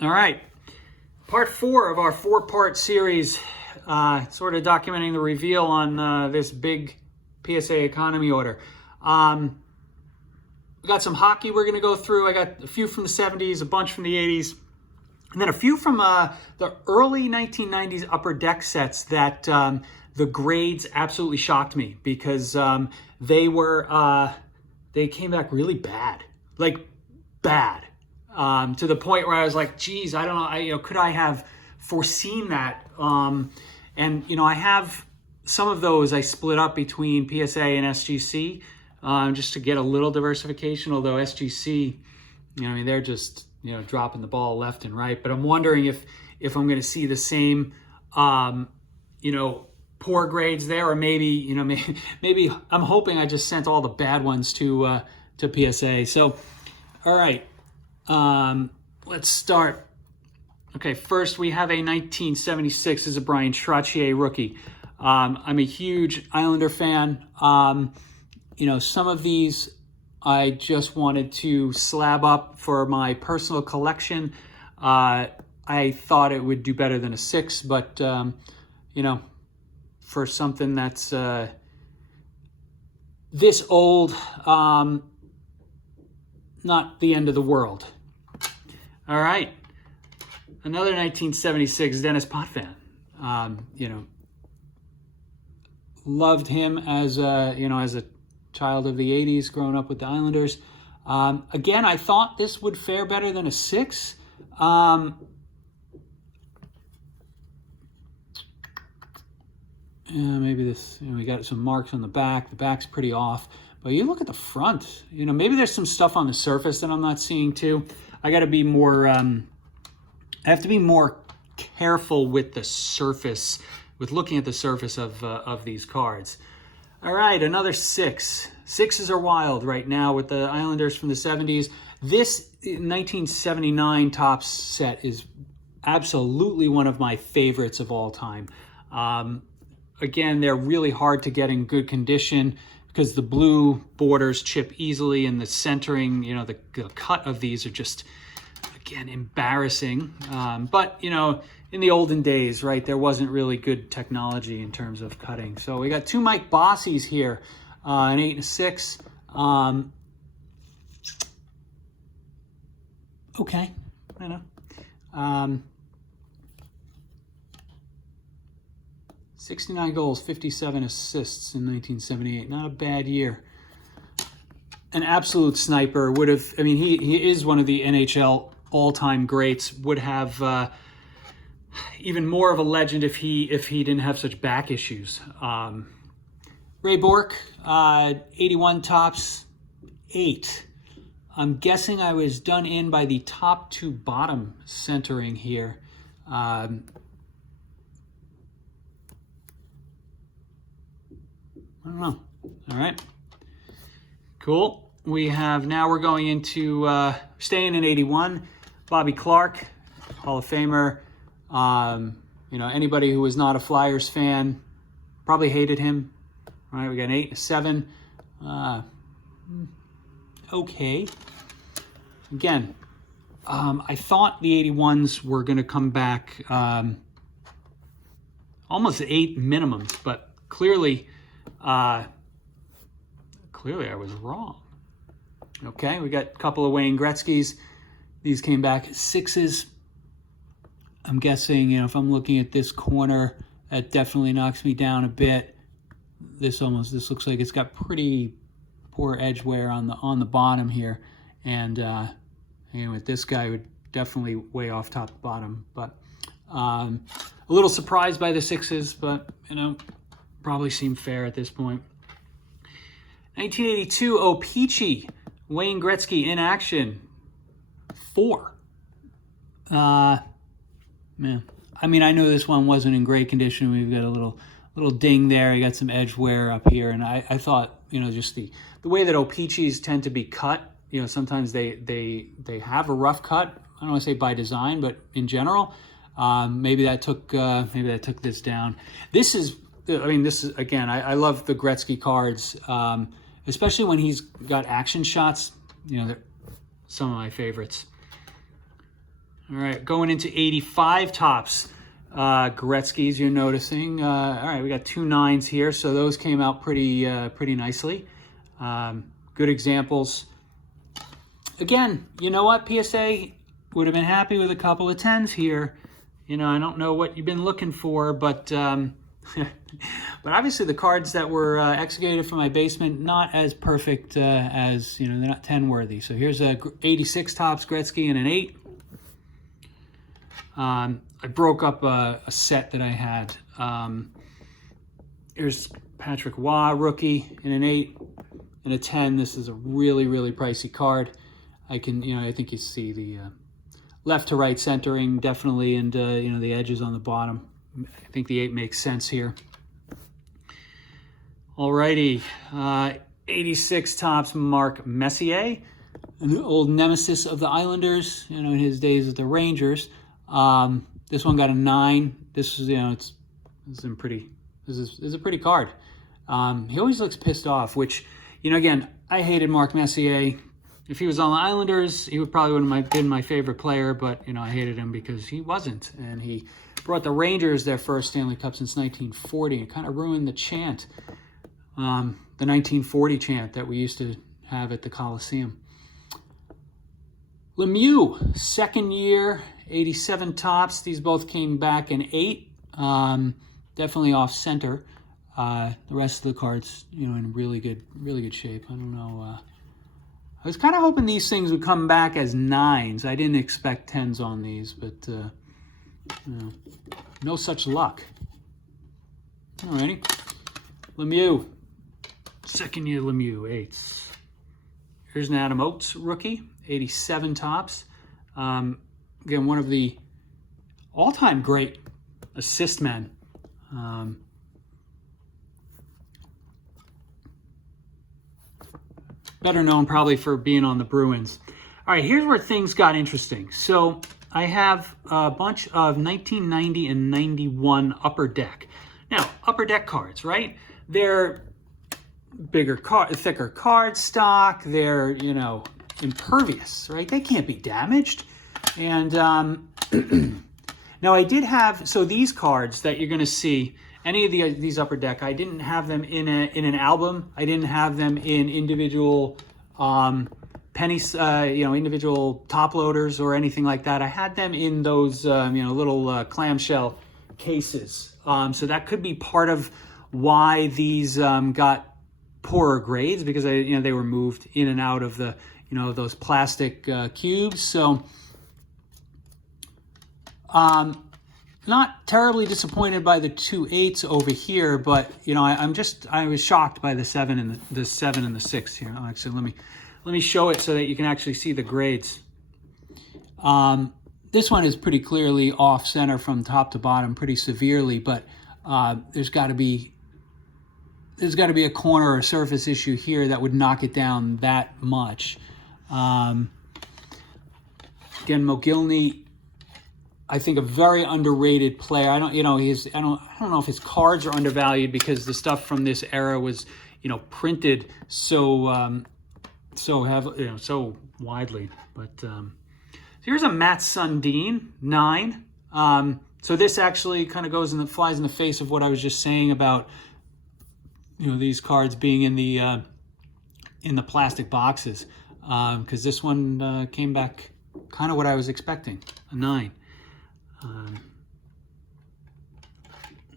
All right, part 4 of our 4-part series, sort of documenting the reveal on this big PSA economy order. We got some hockey we're going to go through. I got a few from the 70s, a bunch from the 80s, and then a few from the early 1990s upper deck sets that the grades absolutely shocked me because they came back really bad, like bad. To the point where I was like, geez, I don't know, could I have foreseen that? And, I have some of those I split up between PSA and SGC just to get a little diversification, although SGC, they're just, dropping the ball left and right. But I'm wondering if I'm going to see the same, poor grades there, or maybe, maybe I'm hoping I just sent all the bad ones to PSA. So, all right. Let's start. Okay, first we have a 1976. This is a Brian Trottier rookie. I'm a huge Islander fan. Some of these I just wanted to slab up for my personal collection. I thought it would do better than a 6, but, for something that's this old, not the end of the world. All right, another 1976 Dennis Potvin. Loved him as a child of the 80s, growing up with the Islanders. Again, I thought this would fare better than a 6. Maybe this, we got some marks on the back. The back's pretty off. But you look at the front, maybe there's some stuff on the surface that I'm not seeing too. I got to be more, I have to be more careful with the surface, with looking at the surface of these cards. All right, another 6. 6s are wild right now with the Islanders from the 70s. This 1979 Topps set is absolutely one of my favorites of all time. Again, they're really hard to get in good condition because the blue borders chip easily, and the centering, the cut of these are just, again, embarrassing. But, in the olden days, right, there wasn't really good technology in terms of cutting. So we got 2 Mike Bossies here, an 8 and a 6. Okay, I know. 69 goals, 57 assists in 1978. Not a bad year. An absolute sniper. Would have, he is one of the NHL all-time greats. Would have even more of a legend if he didn't have such back issues. Ray Bourque, 81 Topps, 8. I'm guessing I was done in by the top to bottom centering here. I don't know. All right. Cool. We're going into staying in 81. Bobby Clark, Hall of Famer. Anybody who was not a Flyers fan probably hated him. All right, we got an 8 and a 7. Okay. Again, I thought the 81s were going to come back almost 8 minimums, but clearly I was wrong. Okay, we got a couple of Wayne Gretzky's. These came back 6s. I'm guessing, if I'm looking at this corner, that definitely knocks me down a bit. This looks like it's got pretty poor edge wear on the bottom here, and with this guy, would definitely way off top to bottom. But a little surprised by the 6s, but probably seem fair at this point. 1982 O-Pee-Chee, Wayne Gretzky in action, 4. Man, I know this one wasn't in great condition. We've got a little ding there. You got some edge wear up here, and I thought, just the way that O-Pee-Chees tend to be cut, sometimes they have a rough cut. I don't want to say by design, but in general, maybe that took this down. This is again, I love the Gretzky cards, especially when he's got action shots. They're some of my favorites. All right, going into 85 tops. Gretzky's, you're noticing. All right, we got 2 9s here, so those came out pretty nicely. Good examples. Again, you know what? PSA would have been happy with a couple of 10s here. You know, I don't know what you've been looking for, but but obviously the cards that were executed from my basement, not as perfect as, you know, they're not 10 worthy. So here's a 86 tops Gretzky and an 8. I broke up a set that I had. Here's Patrick Waugh, rookie, in an 8 and a 10. This is a really pricey card. I think you see the left to right centering definitely, and you know, the edges on the bottom. I think the 8 makes sense here. Alrighty, 86 tops Mark Messier, an old nemesis of the Islanders, you know, in his days at the Rangers. This one got a 9. This is, you know, this is a pretty card. He always looks pissed off, which, you know, again, I hated Mark Messier. If he was on the Islanders, he would probably would have been my favorite player, but, you know, I hated him because he wasn't. And he brought the Rangers their first Stanley Cup since 1940 and kind of ruined the chant, the 1940 chant that we used to have at the Coliseum. Lemieux, second year, 87 tops. These both came back in 8. Definitely off center. The rest of the cards, you know, in really good shape. I don't know. I was kind of hoping these things would come back as 9s. I didn't expect 10s on these, but you know, no such luck. Alrighty. Lemieux. Second year Lemieux, 8s. Here's an Adam Oates rookie, 87 tops. Again, one of the all-time great assist men. Better known probably for being on the Bruins. All right, here's where things got interesting. So I have a bunch of 1990 and 91 Upper Deck. Now, Upper Deck cards, right? They're thicker card stock. They're, you know, impervious, right? They can't be damaged. And now I did have, so these cards that you're going to see, any of these Upper Deck, I didn't have them in an album. I didn't have them in individual pennies, you know, individual top loaders or anything like that. I had them in those, you know, little clamshell cases. So that could be part of why these got poorer grades, because they were moved in and out of the, you know, those plastic cubes. So not terribly disappointed by the 2 8s over here, but, you know, I was shocked by the 7 and the 7 and the 6 here. Actually, let me show it so that you can actually see the grades. This one is pretty clearly off center from top to bottom, pretty severely, but there's got to be a corner or surface issue here that would knock it down that much. Again, Mogilny, I think a very underrated player. I don't know if his cards are undervalued because the stuff from this era was, you know, printed so widely. But here's a Matt Sundin 9. So this actually kind of flies in the face of what I was just saying about, you know, these cards being in the plastic boxes, because this one came back kind of what I was expecting, a 9.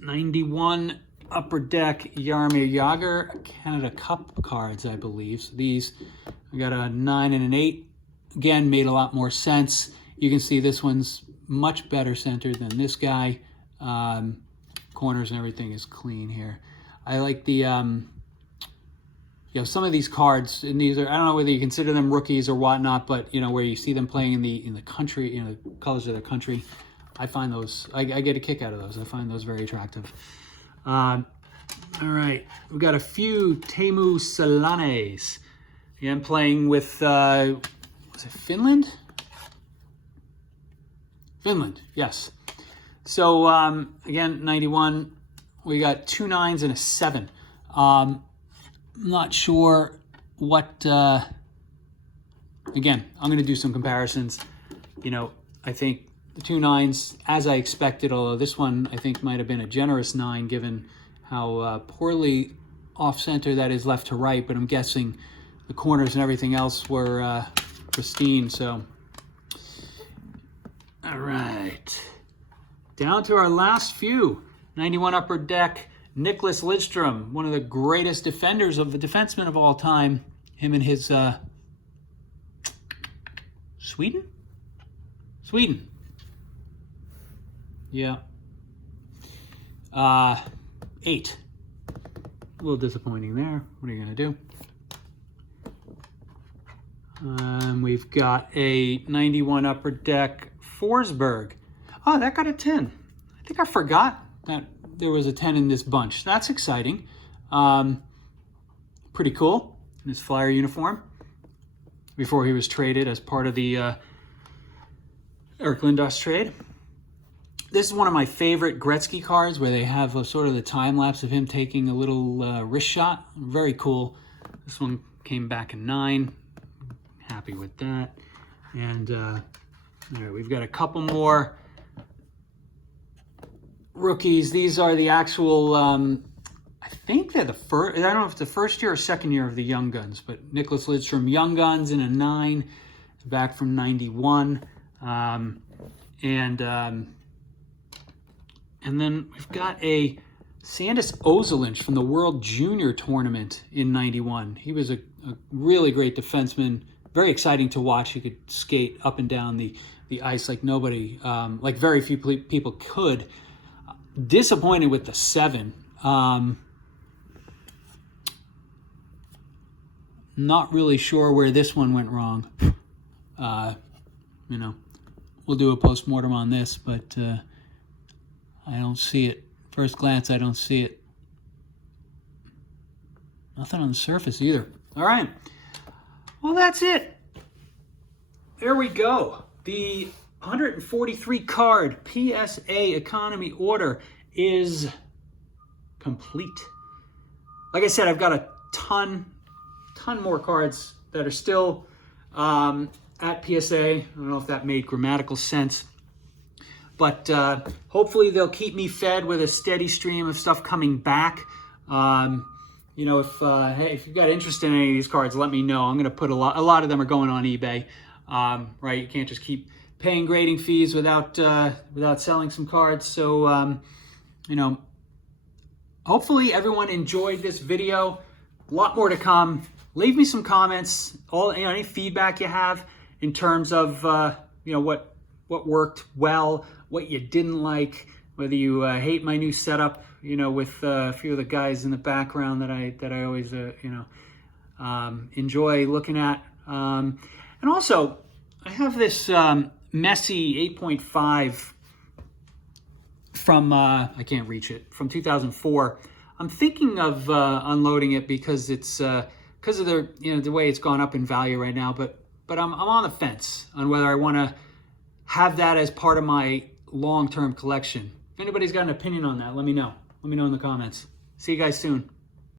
91 Upper Deck Jaromir Jagr Canada Cup cards, I believe. So these, I got a 9 and an 8. Again, made a lot more sense. You can see this one's much better centered than this guy. Corners and everything is clean here. I like the, you know, some of these cards, and these are, I don't know whether you consider them rookies or whatnot, but, you know, where you see them playing in the country, you know, the colors of their country. I find those, I get a kick out of those. I find those very attractive. All right, we've got a few Teemu Selanes. Again, playing with, was it Finland? Finland, yes. So, again, 91, we got 2 9s and a 7. I'm not sure what, again, I'm going to do some comparisons. You know, I think the 2 9s, as I expected, although this one I think might have been a generous 9 given how poorly off-center that is left to right, but I'm guessing the corners and everything else were pristine. So, all right. Down to our last few. 91 Upper Deck, Nicholas Lidstrom, one of the greatest defenders of the defensemen of all time. Him and his Sweden? Yeah. 8. A little disappointing there. What are you going to do? We've got a 91 Upper Deck Forsberg. Oh, that got a 10. I think I forgot that there was a 10 in this bunch. That's exciting. Pretty cool in his Flyer uniform before he was traded as part of the Eric Lindros trade. This is one of my favorite Gretzky cards where they have sort of the time lapse of him taking a little wrist shot. Very cool. This one came back in 9. Happy with that. And all right, we've got a couple more rookies. These are the actual, I think they're the first, I don't know if it's the first year or second year of the Young Guns, but Nicholas Lidstrom Young Guns in a 9, back from 91. And then we've got a Sandis Ozolinsh from the World Junior Tournament in 91. He was a really great defenseman, very exciting to watch. He could skate up and down the ice like nobody, like very few people could. Disappointed with the 7. Not really sure where this one went wrong. We'll do a post-mortem on this, but I don't see it. First glance, I don't see it. Nothing on the surface either. All right. Well, that's it. There we go. The 143 card PSA economy order is complete. Like I said, I've got a ton more cards that are still at PSA. I don't know if that made grammatical sense, but hopefully they'll keep me fed with a steady stream of stuff coming back. If you've got interest in any of these cards, let me know. I'm going to put a lot of them are going on eBay. Right, you can't just keep paying grading fees without selling some cards. So, hopefully everyone enjoyed this video. A lot more to come. Leave me some comments. Any feedback you have in terms of what worked well, what you didn't like, whether you hate my new setup. With a few of the guys in the background that I always enjoy looking at. And also, I have this messy 8.5 from, I can't reach it, from 2004. I'm thinking of unloading it because it's because of the way it's gone up in value right now. But I'm on the fence on whether I want to have that as part of my long-term collection. If anybody's got an opinion on that, let me know. Let me know in the comments. See you guys soon.